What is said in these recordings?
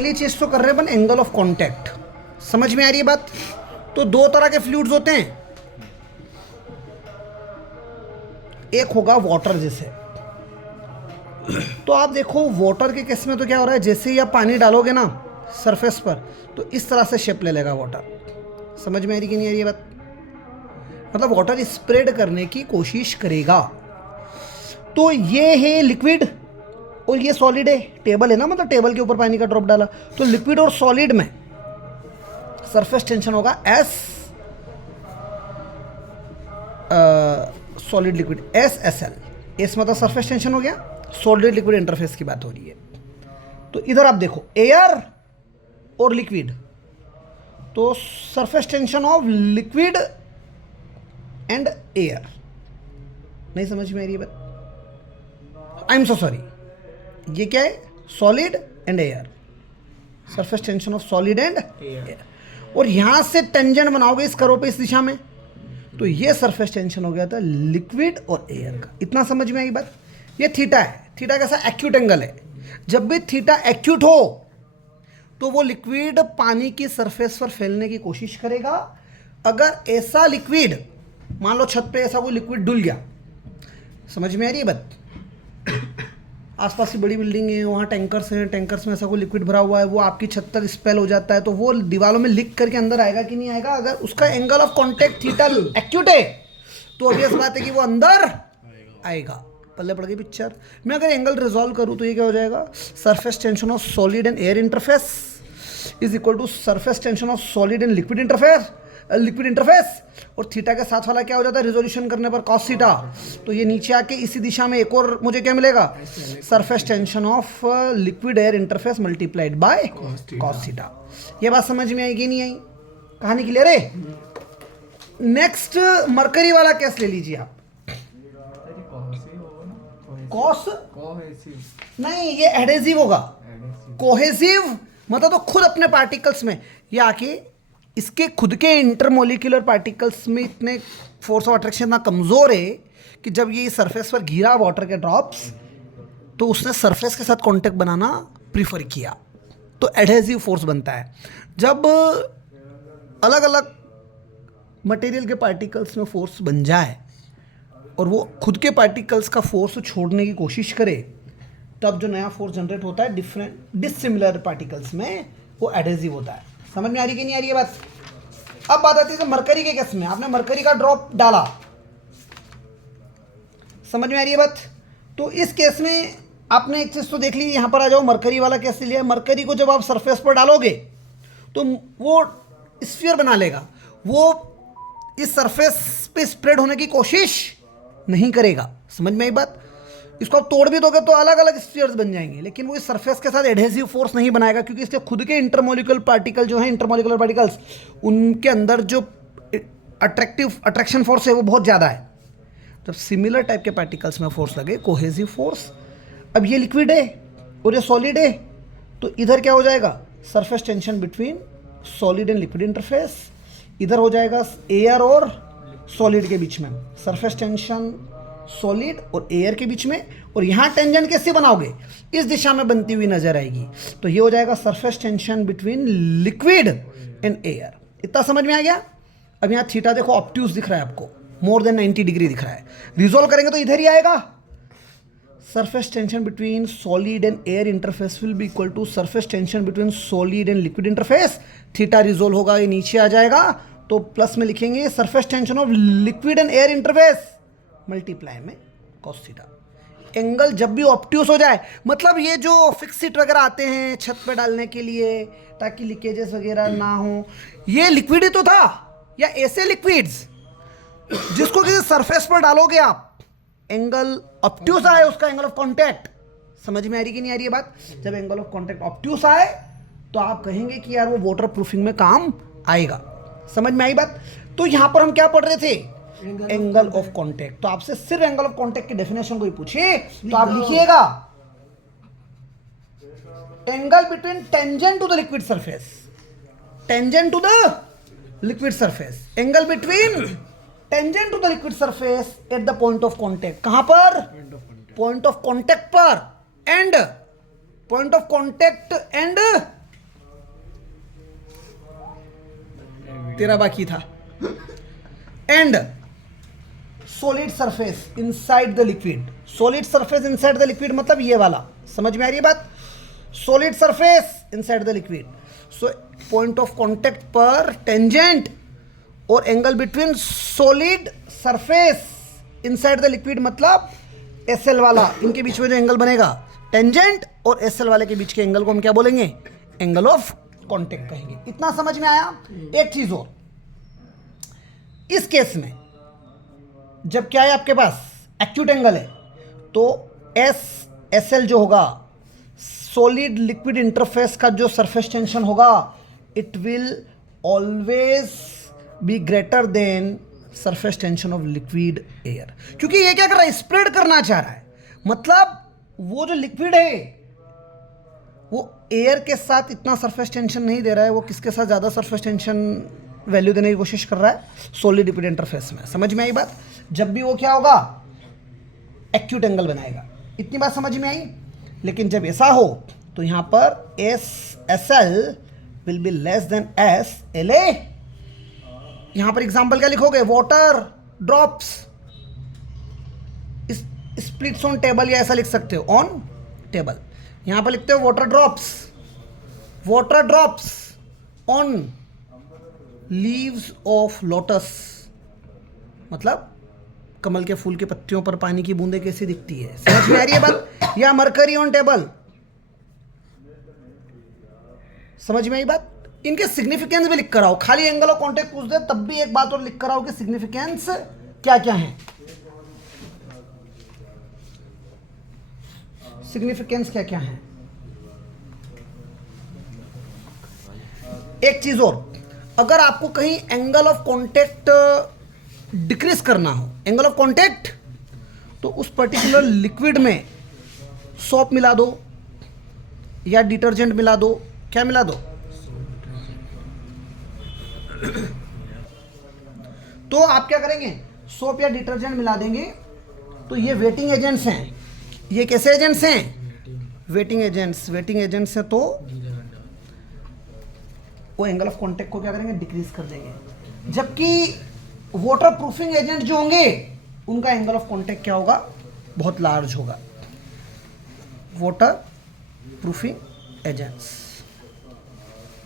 पहली चीज तो कर रहे हैं अपन एंगल ऑफ कांटेक्ट। समझ में आ रही है बात? तो दो तरह के फ्लूइड्स होते हैं, एक होगा वाटर जैसे। तो आप देखो वाटर के केस में तो क्या हो रहा है, जैसे ही आप पानी डालोगे ना सरफेस पर तो इस तरह से शेप ले लेगा वाटर। समझ में आ रही कि नहीं आ रही है बात? मतलब वाटर स्प्रेड करने की कोशिश करेगा। तो ये है लिक्विड और ये सॉलिड है। टेबल है ना, मतलब टेबल के ऊपर पानी का ड्रॉप डाला, तो लिक्विड और सॉलिड में सरफेस टेंशन होगा S, solid liquid SSL। S मतलब सरफेस टेंशन हो गया, सॉलिड लिक्विड इंटरफेस की बात हो रही है। तो इधर आप देखो एयर और लिक्विड, तो surface tension of liquid and air. नहीं समझ में आ रही है बात? आई एम सो सॉरी, ये क्या है? Solid and air, surface tension of solid and air. और यहां से टेंजेंट बनाओगे इस करो पे इस दिशा में, तो ये सरफेस टेंशन हो गया था लिक्विड और एयर का। इतना समझ में आई बात? ये थीटा है। थीटा कैसा एक्यूट एंगल है। जब भी थीटा एक्यूट हो तो वो लिक्विड पानी की सरफेस पर फैलने की कोशिश करेगा। अगर ऐसा लिक्विड, मान लो छत पे ऐसा कोई लिक्विड डुल गया, समझ में आ रही है बात? आसपास की बड़ी बिल्डिंग है, वहाँ टैंकर्स हैं, टैंकर्स में ऐसा कोई लिक्विड भरा हुआ है, वो आपकी छत तक स्पेल हो जाता है, तो वो दीवारों में लीक करके अंदर आएगा कि नहीं आएगा? अगर उसका angle of contact theta acute है तो ऑब्वियस बात है कि वो अंदर आएगा। पल्ले पड़ गई पिक्चर। मैं अगर एंगल रिजॉल्व करूँ तो ये क्या हो जाएगा? Surface tension of solid and air interface is equal to surface tension of solid and liquid interface. और थीटा के साथ वाला क्या हो जाता है रेजोल्यूशन करने पर? Cos theta. तो ये नीचे आके इसी दिशा में एक और मुझे क्या मिलेगा? Surface tension of liquid air interface multiplied by cos theta. ये बात समझ में आई कि नहीं आई? कहानी क्लियर है? नेक्स्ट मरकरी वाला केस ले लीजिए आप। कॉस नहीं, ये एडेसिव होगा। कोहेसिव मतलब तो खुद अपने पार्टिकल्स में ये आके इसके खुद के इंटरमोलिकुलर पार्टिकल्स में इतने फोर्स ऑफ अट्रैक्शन इतना कमज़ोर है कि जब ये सरफेस पर गिरा वाटर के ड्रॉप्स तो उसने सरफेस के साथ कांटेक्ट बनाना प्रीफर किया, तो एडहेसिव फोर्स बनता है। जब अलग अलग मटेरियल के पार्टिकल्स में फोर्स बन जाए और वो खुद के पार्टिकल्स का फोर्स छोड़ने की कोशिश करे, तब जो नया फोर्स जनरेट होता है डिफरेंट डिसिमिलर पार्टिकल्स में, वो एडहेसिव होता है। समझ में आ रही कि नहीं आ रही है बात? अब बात आती है मरकरी के केस में। आपने मरकरी का ड्रॉप डाला, समझ में आ रही है बात? तो इस केस में आपने एक चीज तो देख ली। यहां पर आ जाओ, मरकरी वाला केस लिया। मरकरी को जब आप सरफेस पर डालोगे तो वो स्फीयर बना लेगा, वो इस सरफेस पे स्प्रेड होने की कोशिश नहीं करेगा। समझ में आई बात? इसको आप तोड़ भी दोगे तो अलग अलग स्फीयर्स बन जाएंगे, लेकिन वो इस सरफेस के साथ एडहेसिव फोर्स नहीं बनाएगा, क्योंकि इसके खुद के इंटरमोलिकुलर पार्टिकल जो हैं, इंटरमोलिकुलर पार्टिकल्स, उनके अंदर जो अट्रैक्शन फोर्स है वो बहुत ज़्यादा है। जब सिमिलर टाइप के पार्टिकल्स में फोर्स लगे, कोहेसिव फोर्स। अब ये लिक्विड है और ये सॉलिड है, तो इधर क्या हो जाएगा? Surface tension between solid and liquid interface. इधर हो जाएगा एयर और सॉलिड के बीच में, सरफेस टेंशन सॉलिड और एयर के बीच में। और यहां टेंजेंट कैसे बनाओगे? इस दिशा में बनती हुई नजर आएगी, तो ये हो जाएगा surface tension between liquid and air. इतना समझ में आ गया? अब यहां थीटा देखो ऑब्ट्यूज दिख रहा है आपको, मोर देन 90 डिग्री दिख रहा है। रिजोल्व करेंगे तो इधर ही आएगा। Surface tension between solid and air interface will be equal to surface tension between solid and liquid interface. Theta resolve होगा, ये नीचे आ जाएगा, तो प्लस में लिखेंगे surface tension of liquid and air interface multiply में कॉस थीटा। एंगल जब भी ऑब्ट्यूस हो जाए, मतलब ये जो फिक्स सीट वगैरह आते हैं छत पे डालने के लिए ताकि लीकेजेस वगैरह ना हो, ये लिक्विड ही तो था, या ऐसे लिक्विड्स जिसको किसी सरफेस पर डालोगे आप, एंगल ऑब्ट्यूस आए, उसका एंगल ऑफ कांटेक्ट। समझ में आ रही कि नहीं आ रही है बात? जब एंगल ऑफ कांटेक्ट ऑब्ट्यूस आए तो आप कहेंगे कि यार वो वाटर प्रूफिंग में काम आएगा। समझ में आई बात? तो यहां पर हम क्या पढ़ रहे थे? Angle of contact. तो आपसे सिर्फ एंगल ऑफ कांटेक्ट की डेफिनेशन कोई पूछे तो आप लिखिएगा angle between tangent to the liquid surface, tangent to the liquid surface, angle between tangent to the liquid surface at the point of contact. कहां पर? पॉइंट ऑफ कांटेक्ट पर, and point of contact and तेरा बाकी था। And solid surface inside the liquid, solid surface inside the liquid मतलब ये वाला, समझ में आ रही है बात? Solid surface inside the liquid, so point of contact पर टेंजेंट और angle between solid surface inside the liquid मतलब एसएल वाला, इनके बीच में जो एंगल बनेगा टेंजेंट और एसएल वाले के बीच के एंगल को हम क्या बोलेंगे? एंगल ऑफ कांटेक्ट कहेंगे। इतना समझ में आया? एक चीज और, इस केस में जब क्या है आपके पास एक्यूट एंगल है तो एस एल जो होगा सॉलिड लिक्विड इंटरफेस का जो सरफेस टेंशन होगा it will always be greater than surface tension of liquid air, क्योंकि ये क्या कर रहा है? स्प्रेड करना चाह रहा है, मतलब वो जो लिक्विड है वो एयर के साथ इतना सरफेस टेंशन नहीं दे रहा है, वो किसके साथ ज़्यादा सरफेस टेंशन वैल्यू देने की कोशिश कर रहा है? सॉलिड लिक्विड इंटरफेस में। समझ में आई बात? जब भी वो क्या होगा? एक्यूट एंगल बनाएगा। इतनी बात समझ में आई? लेकिन जब ऐसा हो तो यहाँ पर S L will be less than S L A. यहाँ पर एग्जाम्पल क्या लिखोगे? Water drops splits on table, या ऐसा लिख सकते हो ऑन टेबल। यहाँ पर लिखते हो water drops on leaves of lotus, मतलब कमल के फूल के पत्तियों पर पानी की बूंदें कैसी दिखती है। समझ में आ रही है बात? या मरकरी ऑन टेबल, समझ में आई बात? इनके सिग्निफिकेंस भी लिख कर आओ, खाली एंगल ऑफ कांटेक्ट पूछ दे तब भी एक बात और लिख कर आओ कि सिग्निफिकेंस क्या क्या है। सिग्निफिकेंस क्या क्या है? एक चीज और, अगर आपको कहीं एंगल ऑफ कांटेक्ट डिक्रीज करना हो, एंगल ऑफ कांटेक्ट, तो उस पर्टिकुलर लिक्विड में सोप मिला दो या डिटर्जेंट मिला दो। क्या मिला दो? तो आप क्या करेंगे? सोप या डिटर्जेंट मिला देंगे। तो ये वेटिंग एजेंट्स हैं। ये कैसे एजेंट्स हैं? Waiting agents. वेटिंग एजेंट्स हैं तो वो एंगल ऑफ कांटेक्ट को क्या करेंगे? डिक्रीज कर देंगे। जबकि वाटर प्रूफिंग एजेंट जो होंगे उनका एंगल ऑफ कांटेक्ट क्या होगा? बहुत लार्ज होगा। Water proofing agents.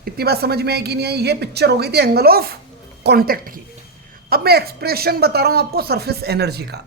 इतनी बात समझ में आई कि नहीं आई? ये पिक्चर हो गई थी एंगल ऑफ कांटेक्ट की। अब मैं एक्सप्रेशन बता रहा हूं आपको सरफेस एनर्जी का।